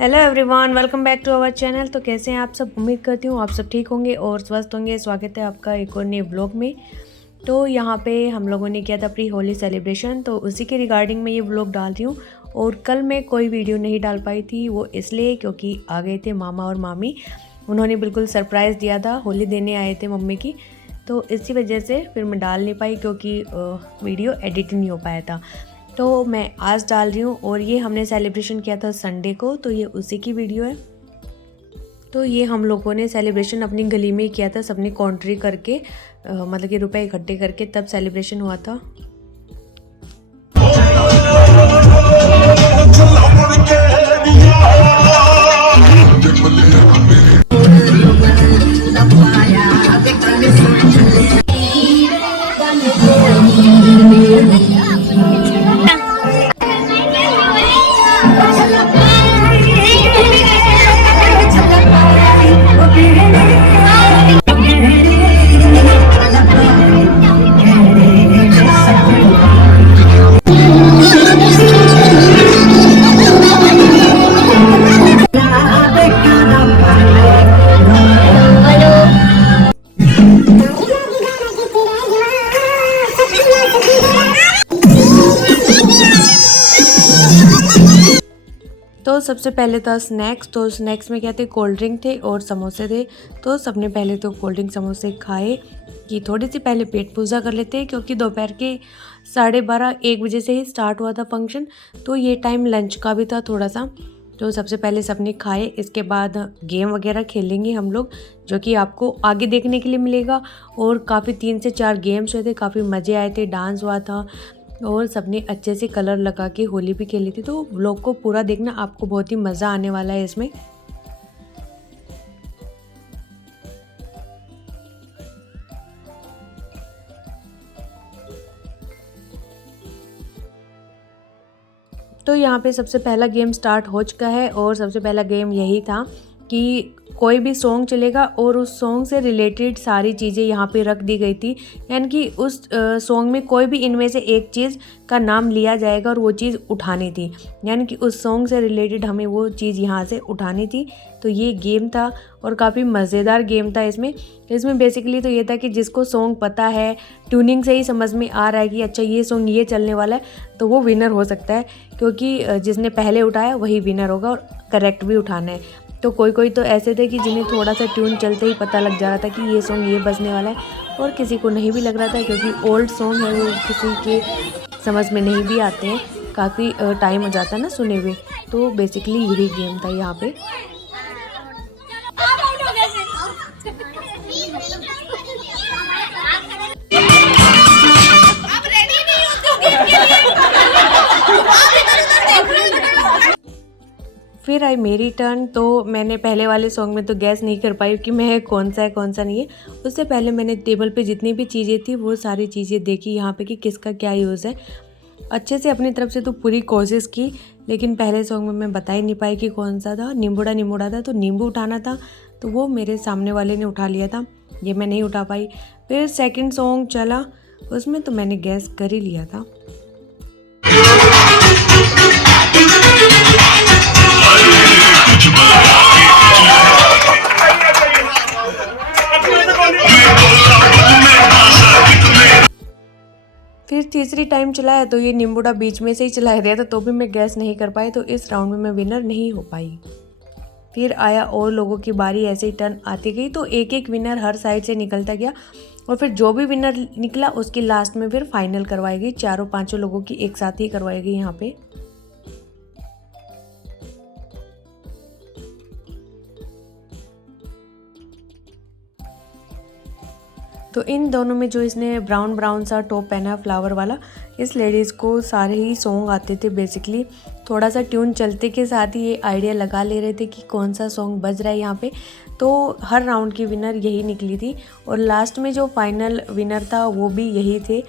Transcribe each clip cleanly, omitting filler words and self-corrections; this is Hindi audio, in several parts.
Hello everyone, welcome back to our channel. तो कैसे हैं आप सब? उम्मीद करती हूँ आप सब ठीक होंगे और स्वस्थ होंगे। स्वागत है आपका एक और नए ब्लॉग में। तो यहाँ पे हम लोगों ने किया था प्री होली सेलिब्रेशन, तो उसी के रिगार्डिंग मैं ये ब्लॉग डाल रही हूँ। और कल मैं कोई वीडियो नहीं डाल पाई थी, वो इसलिए क्योंकि आ गए थे मामा और मामी। उन्होंने बिल्कुल सरप्राइज़ दिया था, होली देने आए थे मम्मी की। तो इसी वजह से फिर मैं डाल नहीं पाई क्योंकि वीडियो एडिट नहीं हो पाया था। तो मैं आज डाल रही हूँ और ये हमने सेलिब्रेशन किया था संडे को, तो ये उसी की वीडियो है। तो ये हम लोगों ने सेलिब्रेशन अपनी गली में ही किया था, सबने कॉन्ट्री करके मतलब कि रुपए इकट्ठे करके तब सेलिब्रेशन हुआ था। तो सबसे पहले था स्नैक्स। तो स्नैक्स में क्या थे, कोल्ड ड्रिंक थे और समोसे थे। तो सबने पहले तो कोल्ड ड्रिंक समोसे खाए कि थोड़ी सी पहले पेट पूजा कर लेते हैं, क्योंकि दोपहर के 12:30-1 बजे से ही स्टार्ट हुआ था फंक्शन। तो ये टाइम लंच का भी था थोड़ा सा। तो सबसे पहले सबने खाए, इसके बाद गेम वगैरह खेलेंगे हम लोग, जो कि आपको आगे देखने के लिए मिलेगा। और काफ़ी 3 से 4 गेम्स हुए थे, काफ़ी मज़े आए थे, डांस हुआ था और सबने अच्छे से कलर लगा के होली भी खेली थी। तो व्लॉग को पूरा देखना, आपको बहुत ही मज़ा आने वाला है इसमें। तो यहाँ पे सबसे पहला गेम स्टार्ट हो चुका है और सबसे पहला गेम यही था कि कोई भी सॉन्ग चलेगा और उस सॉन्ग से रिलेटेड सारी चीज़ें यहाँ पे रख दी गई थी। यानी कि उस सॉन्ग में कोई भी इनमें से एक चीज़ का नाम लिया जाएगा और वो चीज़ उठानी थी। यानी कि उस सॉन्ग से रिलेटेड हमें वो चीज़ यहाँ से उठानी थी। तो ये गेम था और काफ़ी मज़ेदार गेम था। इसमें बेसिकली तो ये था कि जिसको सॉन्ग पता है, ट्यूनिंग से ही समझ में आ रहा है कि अच्छा ये सॉन्ग ये चलने वाला है, तो वो विनर हो सकता है। क्योंकि जिसने पहले उठाया वही विनर होगा और करेक्ट भी उठाना है। तो कोई कोई तो ऐसे थे कि जिन्हें थोड़ा सा ट्यून चलते ही पता लग जा रहा था कि ये सॉन्ग ये बजने वाला है, और किसी को नहीं भी लग रहा था क्योंकि ओल्ड सॉन्ग है, वो किसी के समझ में नहीं भी आते हैं, काफ़ी टाइम हो जाता है ना सुने हुए। तो बेसिकली यही गेम था यहाँ पे। फिर आई मेरी टर्न। तो मैंने पहले वाले सॉन्ग में तो गैस नहीं कर पाई कि मैं कौन सा है कौन सा नहीं है। उससे पहले मैंने टेबल पे जितनी भी चीज़ें थी वो सारी चीज़ें देखी यहाँ पे कि किसका क्या यूज़ है। अच्छे से अपनी तरफ से तो पूरी कोशिश की, लेकिन पहले सॉन्ग में मैं बता ही नहीं पाई कि कौन सा था। निम्बूडा निम्बूडा था, तो नींबू उठाना था, तो वो मेरे सामने वाले ने उठा लिया था, ये मैं नहीं उठा पाई। फिर सेकंड सॉन्ग चला, उसमें तो मैंने गैस कर ही लिया था। फिर तीसरी टाइम चलाया तो ये नींबूडा बीच में से ही चलाया गया था, तो भी मैं गैस नहीं कर पाई। तो इस राउंड में मैं विनर नहीं हो पाई। फिर आया और लोगों की बारी, ऐसे ही टर्न आती गई, तो एक एक विनर हर साइड से निकलता गया। और फिर जो भी विनर निकला उसकी लास्ट में फिर फाइनल करवाई गई, चारों पांचों लोगों की एक साथ ही करवाई गई यहाँ पे। तो इन दोनों में जो इसने ब्राउन ब्राउन सा टॉप पहना फ्लावर वाला, इस लेडीज़ को सारे ही सॉन्ग आते थे बेसिकली। थोड़ा सा ट्यून चलते के साथ ही ये आइडिया लगा ले रहे थे कि कौन सा सॉन्ग बज रहा है यहाँ पे। तो हर राउंड की विनर यही निकली थी और लास्ट में जो फाइनल विनर था वो भी यही थे।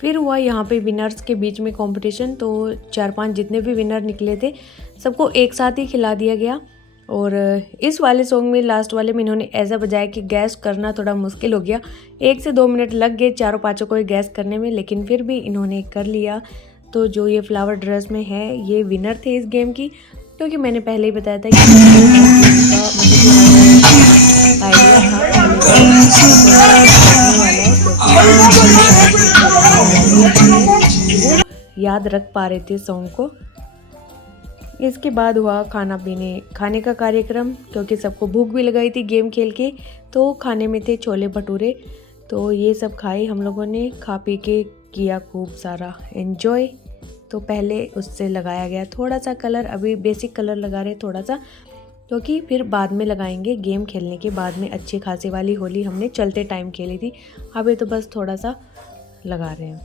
फिर हुआ यहाँ पे विनर्स के बीच में कंपटीशन। तो 4-5 जितने भी विनर निकले थे सबको एक साथ ही खिला दिया गया। और इस वाले सॉन्ग में लास्ट वाले में इन्होंने ऐसा बजाया कि गैस करना थोड़ा मुश्किल हो गया। 1 से 2 मिनट लग गए चारों पाँचों को गैस करने में, लेकिन फिर भी इन्होंने कर लिया। तो जो ये फ्लावर ड्रेस में है ये विनर थे इस गेम की, क्योंकि मैंने पहले ही बताया था कि वो याद रख पा रहे थे सॉन्ग को। इसके बाद हुआ खाने का कार्यक्रम, क्योंकि सबको भूख भी लगाई थी गेम खेल के। तो खाने में थे छोले भटूरे, तो ये सब खाए हम लोगों ने, खा पी के किया खूब सारा एंजॉय। तो पहले उससे लगाया गया थोड़ा सा कलर, अभी बेसिक कलर लगा रहे थोड़ा सा, क्योंकि फिर बाद में लगाएंगे। गेम खेलने के बाद में अच्छी खासी वाली होली हमने चलते टाइम खेली थी, अभी तो बस थोड़ा सा लगा रहे हैं।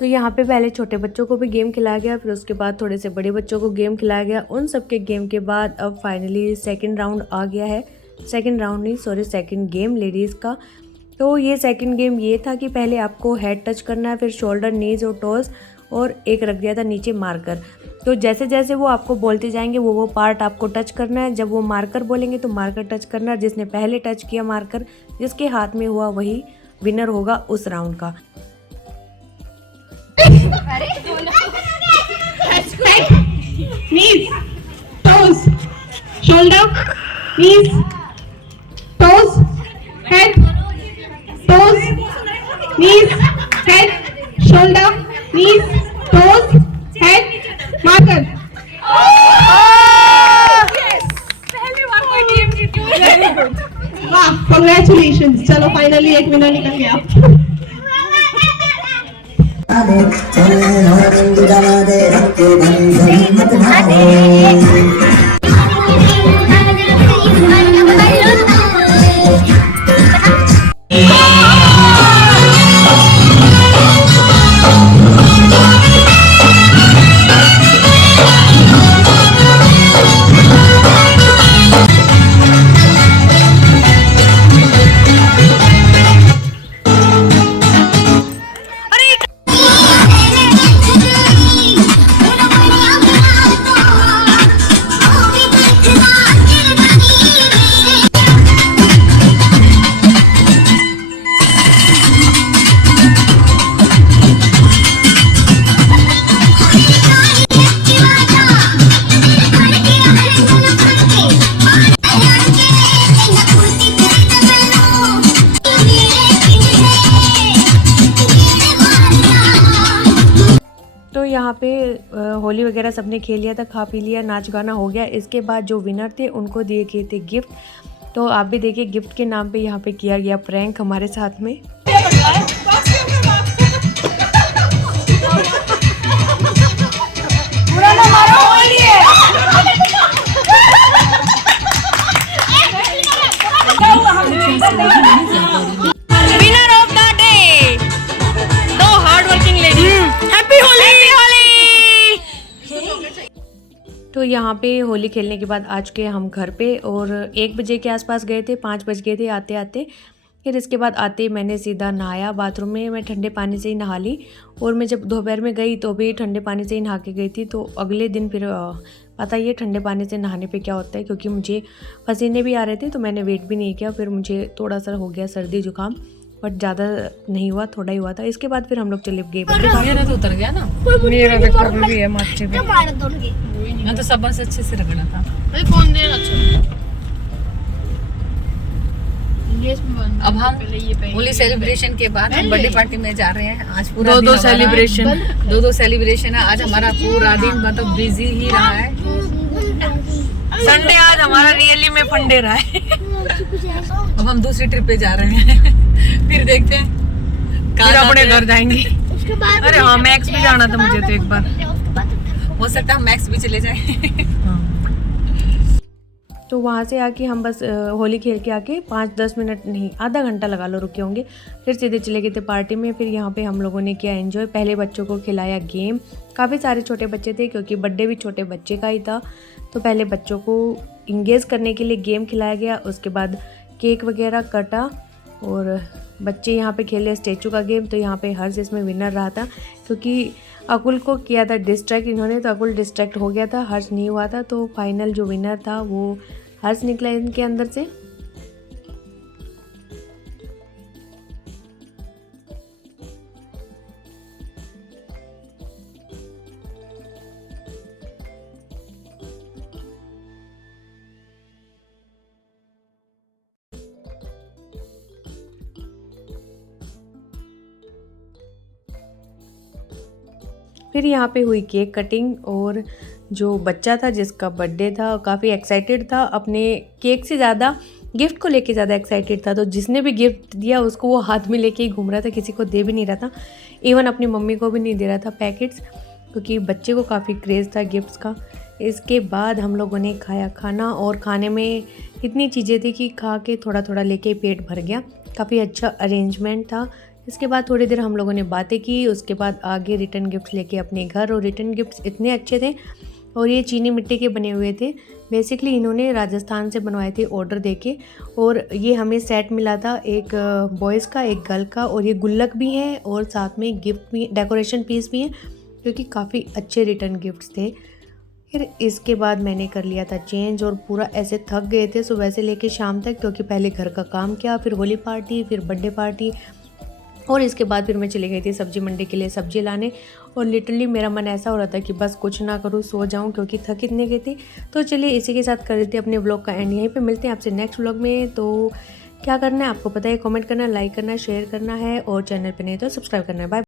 तो यहाँ पे पहले छोटे बच्चों को भी गेम खिलाया गया, फिर उसके बाद थोड़े से बड़े बच्चों को गेम खिलाया गया। उन सब के गेम के बाद अब फाइनली सेकंड राउंड आ गया है। सेकंड गेम लेडीज़ का। तो ये सेकंड गेम ये था कि पहले आपको हेड टच करना है, फिर शोल्डर, नीज और टोस, और एक रख दिया था नीचे मार्कर। तो जैसे जैसे वो आपको बोलते जाएंगे वो पार्ट आपको टच करना है। जब वो मार्कर बोलेंगे तो मार्कर टच करना है। जिसने पहले टच किया मार्कर, जिसके हाथ में हुआ वही विनर होगा उस राउंड का। Knees, toes, shoulder, knees, toes, head, toes, knees, head, shoulder, knees, toes, head, marker. Yes! पहली बार कोई गेम जीती हूँ। Very good. वाह, congratulations. चलो फाइनली एक विनर निकल गया। यहाँ पे होली वगैरह सबने खेल लिया था, खा पी लिया, नाच गाना हो गया। इसके बाद जो विनर थे उनको दिए गए थे गिफ्ट। तो आप भी देखिए गिफ्ट के नाम पे यहाँ पे किया गया प्रैंक हमारे साथ में। यहाँ पे होली खेलने के बाद आ चुके हैं हम घर पे और 1 बजे के आसपास गए थे, 5 बज गए थे आते आते। फिर इसके बाद आते ही मैंने सीधा नहाया बाथरूम में, मैं ठंडे पानी से ही नहा ली। और मैं जब दोपहर में गई तो भी ठंडे पानी से ही नहा के गई थी। तो अगले दिन फिर पता ही है ठंडे पानी से नहाने पे क्या होता है, क्योंकि मुझे पसीने भी आ रहे थे तो मैंने वेट भी नहीं किया। फिर मुझे थोड़ा सा हो गया सर्दी जुकाम, बट ज़्यादा नहीं हुआ, थोड़ा ही हुआ था। इसके बाद फिर हम लोग चले गए मेरा तो उतर गया ना, मेरा तो कभी भी है माथे पे। मैं तो सब से अच्छे से रगड़ा था। कौन दे अच्छा अब हम होली सेलिब्रेशन के बाद हम बर्थडे पार्टी में जा रहे हैं। आज पूरा दो सेलिब्रेशन, दो सेलिब्रेशन है। आज हमारा पूरा दिन मतलब बिजी ही रहा है। संडे आज हमारा रियली में फंडे रहा है। अब हम दूसरी ट्रिप पे जा रहे हैं। फिर देखते हैं फिर अपने घर जाएंगे। अरे हाँ, मैक्स भी जाना था मुझे तो एक बार। हो सकता है हम मैक्स भी चले जाएं। तो वहाँ से आके हम बस होली खेल के आके 5-10 मिनट नहीं, आधा घंटा लगा लो रुके होंगे। फिर सीधे चले गए थे पार्टी में। फिर यहाँ पे हम लोगों ने किया एंजॉय। पहले बच्चों को खिलाया गेम, काफ़ी सारे छोटे बच्चे थे क्योंकि बर्थडे भी छोटे बच्चे का ही था। तो पहले बच्चों को इंगेज करने के लिए गेम खिलाया गया, उसके बाद केक वगैरह कटा और बच्चे यहाँ पे खेले स्टैचू का गेम। तो यहाँ पे हर्ष इसमें विनर रहा था, क्योंकि अकुल को किया था डिस्ट्रैक्ट इन्होंने, तो अकुल डिस्ट्रैक्ट हो गया था, हर्ष नहीं हुआ था। तो फाइनल जो विनर था वो हर्ष निकला इनके अंदर से। फिर यहाँ पे हुई केक कटिंग और जो बच्चा था जिसका बर्थडे था काफ़ी एक्साइटेड था, अपने केक से ज़्यादा गिफ्ट को लेके ज़्यादा एक्साइटेड था। तो जिसने भी गिफ्ट दिया उसको वो हाथ में लेके ही घूम रहा था, किसी को दे भी नहीं रहा था, इवन अपनी मम्मी को भी नहीं दे रहा था पैकेट्स, क्योंकि बच्चे को काफ़ी क्रेज़ था गिफ्ट्स का। इसके बाद हम लोगों ने खाया खाना और खाने में इतनी चीज़ें थी कि खा के थोड़ा थोड़ा लेके पेट भर गया। काफ़ी अच्छा अरेंजमेंट था। इसके बाद थोड़ी देर हम लोगों ने बातें की, उसके बाद आगे रिटर्न गिफ्ट्स लेके अपने घर। और रिटर्न गिफ्ट्स इतने अच्छे थे और ये चीनी मिट्टी के बने हुए थे। बेसिकली इन्होंने राजस्थान से बनवाए थे ऑर्डर देके। और ये हमें सेट मिला था, एक बॉयज़ का एक गर्ल का, और ये गुल्लक भी है और साथ में गिफ्ट भी, डेकोरेशन पीस भी है, क्योंकि काफ़ी अच्छे रिटर्न गिफ्ट्स थे। फिर इसके बाद मैंने कर लिया था चेंज और पूरा ऐसे थक गए थे सुबह से लेके शाम तक, क्योंकि पहले घर का काम किया, फिर होली पार्टी, फिर बर्थडे पार्टी, और इसके बाद फिर मैं चली गई थी सब्जी मंडी के लिए सब्जी लाने। और लिटरली मेरा मन ऐसा हो रहा था कि बस कुछ ना करूँ, सो जाऊँ, क्योंकि थक इतने गई थी। तो चलिए इसी के साथ कर देते अपने व्लॉग का एंड। यहीं पे मिलते हैं आपसे नेक्स्ट व्लॉग में। तो क्या करना है आपको पता है, कमेंट करना, लाइक करना, शेयर करना है, और चैनल पे नहीं तो सब्सक्राइब करना है। बाय।